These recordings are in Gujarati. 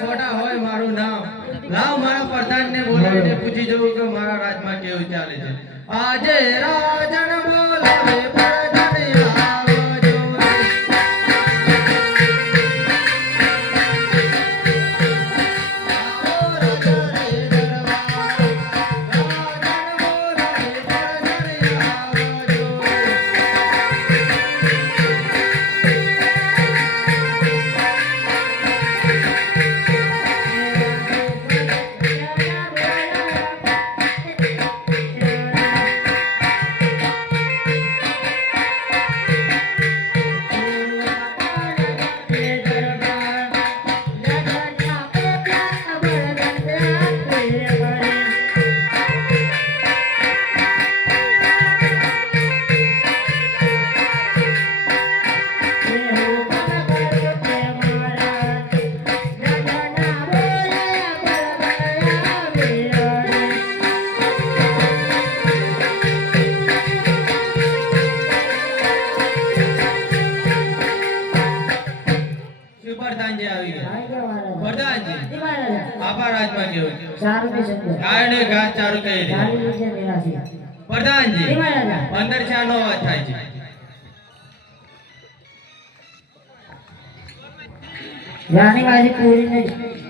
ખોટા હોય મારું નામ. લાવ મારા પ્રધાન ને બોલાવીને પૂછી જવું કે મારા રાજમાં કેવું ચાલે છે. આજે રા પ્રધાનજી આવી ગયા. પ્રધાનજી આપા રાજમાં કેવું છે સારું બી સમજો ગાયને ઘાસ ચાલુ કરી દે સારી રીતે નિરાશી પ્રધાનજી અંદર ચા નો અવાજ થાય છે. રાણી વાજી પૂરીને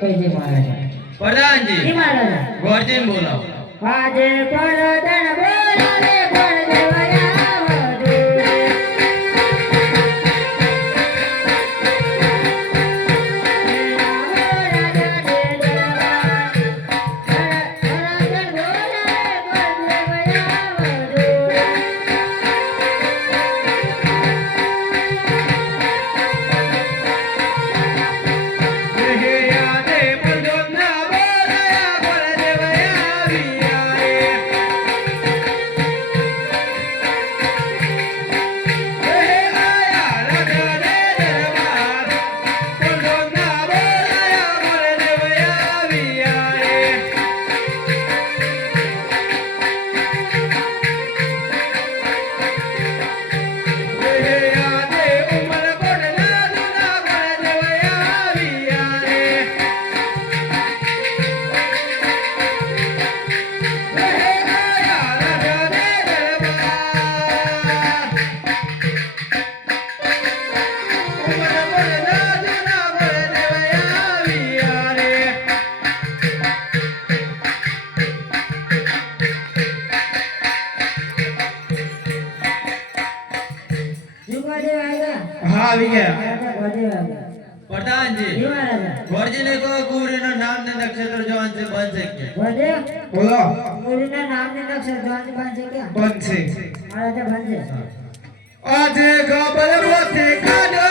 કહી દે મહારાજા પ્રધાનજી મહારાજા ગોરજીને બોલાવો. આજે પરદન બોલાવે પરદેવયા આવી ગયા. પ્રધાનજી ગોરજીને કહો કુંવરીનો નામ ને નક્ષત્ર જોવાનું છે બનશે છે વધે બોલો. પૂરીના નામને નક્ષર જોવાની બનશે બાંધે આજે ખબર હોતે કાય